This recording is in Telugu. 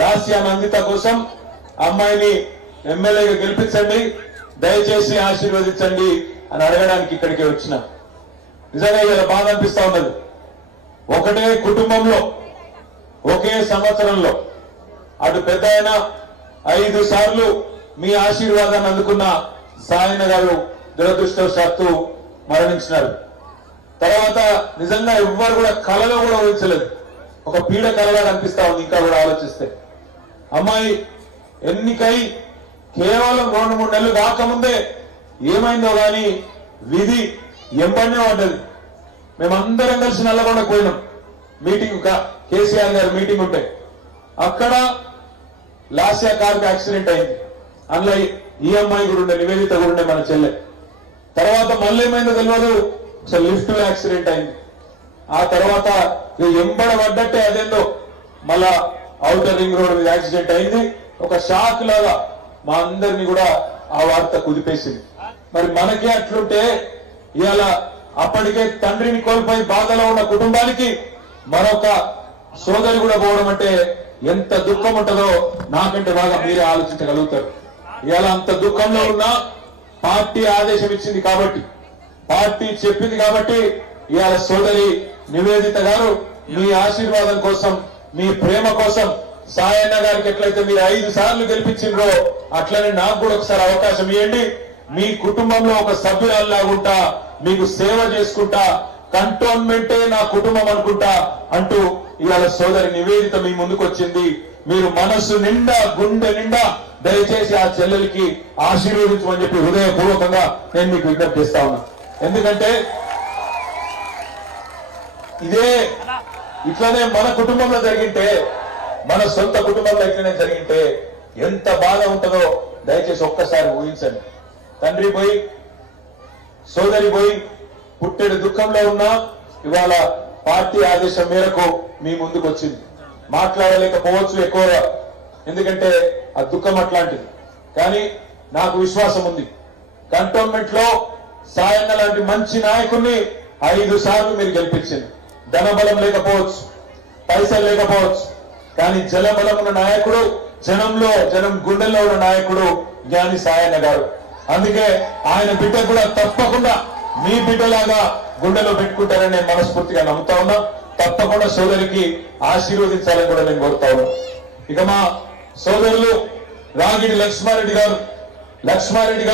లాస్యా నందిత కోసం అమ్మాయిని ఎమ్మెల్యేగా గెలిపించండి, దయచేసి ఆశీర్వదించండి అని అడగడానికి ఇక్కడికి వచ్చిన. నిజంగా ఇలా బాధ అనిపిస్తా ఉన్నది. ఒకటే కుటుంబంలో ఒకే సంవత్సరంలో అటు పెద్ద ఆయన 5 సార్లు మీ ఆశీర్వాదాన్ని అందుకున్న సాయన్న గారు దురదృష్టవశాత్తు మరణించినారు. తర్వాత నిజంగా ఎవ్వరు కూడా కళలో కూడా ఊహించలేదు. ఒక పీడ కళగా కనిపిస్తా ఉంది. ఇంకా కూడా ఆలోచిస్తే అమ్మాయి ఎన్నికై కేవలం 2-3 నెలలు కాకముందే ఏమైందో గాని విధి ఎంబడినే పడ్డది. మేమందరం కలిసి నల్లగొండకు పోయినాం మీటింగ్, కేసీఆర్ గారు మీటింగ్ ఉంటే. అక్కడ లాస్యా కార్కి యాక్సిడెంట్ అయింది. అందులో ఈ అమ్మాయి కూడా ఉండే, నివేదిత కూడా ఉండే, మన చెల్లె. తర్వాత మళ్ళీ ఏమైందో తెలియదు, అసలు లిఫ్ట్ లో యాక్సిడెంట్ అయింది. ఆ తర్వాత ఎంబడ పడ్డట్టే అదేందో మళ్ళా ఔటర్ రింగ్ రోడ్ మీద యాక్సిడెంట్ అయింది. ఒక షాక్ లాగా మా అందరినీ కూడా ఆ వార్త కుదిపేసింది. మరి మనకే అట్లుంటే ఇవాళ అప్పటికే తండ్రిని కోల్పోయి బాధలో ఉన్న కుటుంబానికి మరొక సోదరి కూడా పోవడం అంటే ఎంత దుఃఖం ఉంటుందో నాకంటే బాగా మీరే ఆలోచించగలుగుతారు. ఇవాళ అంత దుఃఖంలో ఉన్నా పార్టీ ఆదేశం ఇచ్చింది కాబట్టి, పార్టీ చెప్పింది కాబట్టి ఇవాళ సోదరి నివేదిత గారు మీ ఆశీర్వాదం కోసం, మీ ప్రేమ కోసం సాయన్న గారికి ఎట్లయితే మీరు 5 సార్లు గెలిపించిండ్రో అట్లనే నాకు కూడా ఒకసారి అవకాశం ఇవ్వండి. మీ కుటుంబంలో ఒక సభ్యురాల్లాగుంటా, మీకు సేవ చేసుకుంటా, కంటోన్మెంటే నా కుటుంబం అనుకుంటా అంటూ ఇవాళ సోదరి నివేదిత మీ ముందుకు వచ్చింది. మీరు మనస్సు నిండా, గుండె నిండా దయచేసి ఆ చెల్లెలికి ఆశీర్వదించమని చెప్పి హృదయపూర్వకంగా నేను మీకు విజ్ఞప్తి చేస్తా ఉన్నా. ఎందుకంటే ఇట్లనే మన కుటుంబంలో జరిగింటే, మన సొంత కుటుంబంలో ఇట్లనే జరిగింటే ఎంత బాధ ఉంటుందో దయచేసి ఒక్కసారి ఊహించండి. తండ్రి పోయి, సోదరి పోయి, పుట్టెడు దుఃఖంలో ఉన్నా ఇవాళ పార్టీ ఆదేశం మేరకు మీ ముందుకు వచ్చింది. మాట్లాడలేకపోవచ్చు ఎక్కువగా, ఎందుకంటే ఆ దుఃఖం అట్లాంటిది. కానీ నాకు విశ్వాసం ఉంది, కంటోన్మెంట్ లో సాయన్న లాంటి మంచి నాయకుడిని 5 సార్లు మీరు గెలిపించింది. ధనబలం లేకపోవచ్చు, పైసలు లేకపోవచ్చు, కానీ జలబలం ఉన్న నాయకుడు, జనం గుండెల్లో ఉన్న నాయకుడు జ్ఞాని సాయన్న గారు. అందుకే ఆయన బిడ్డ కూడా తప్పకుండా మీ బిడ్డలాగా గుండెలో పెట్టుకుంటారని నేను మనస్ఫూర్తిగా నమ్ముతా ఉన్నా. తప్పకుండా సోదరికి ఆశీర్వదించాలని కూడా నేను కోరుతా ఉన్నా. ఇక మా సోదరులు రాగిడి లక్ష్మారెడ్డి గారు